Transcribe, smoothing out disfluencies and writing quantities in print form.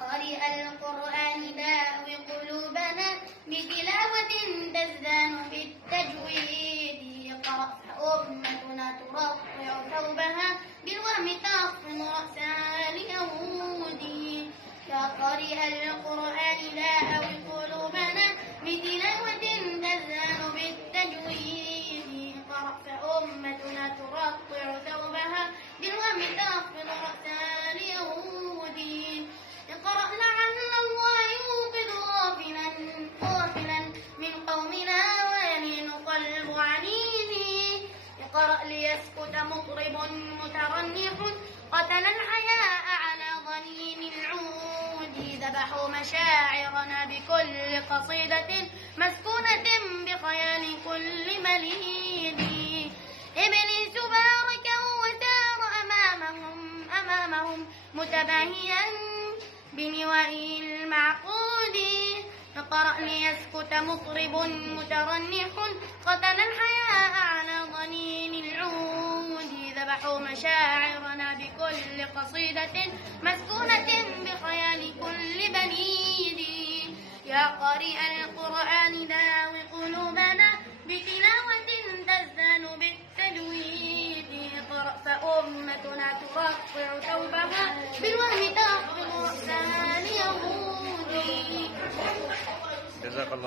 قارئ القرآن داوي قلوبنا بتلاوة تزدان بالتجويد. اقرأ فأمتنا ترقع ثوبها بالوهم تخفض رأسها ليهودي. يا قارئ القرآن داوي قلوبنا بتلاوة تزدان بالتجويد. اقرأ فأمتنا ترقع ثوبها بالوهم تخفض رأسها ليهودي. اقرأ لعل الله يوقظ غافلا من قومنا ويلين قلب عنيدي. اقرأ ليسكت مطرب مترنح قتل الحياء على ضنين العود. ذبحوا مشاعرنا بكل قصيدة مسكونة بخيال كل مليد. إبليس باركه وسار أمامهم متباهيا بنوائه المعقود. اقرأ ليسكت مطرب مترنح قتل الحياء على ضنين العود. ذبحوا مشاعرنا بكل قصيدة مسكونة بخيال كل بليد. يا قارئ القرآن داوي قلوبنا بتلاوة تزدان بالتجويد. اقرأ فأمتنا ترقع ثوبها بالوهم تخفض رأسها ليهودي. جزاك الله.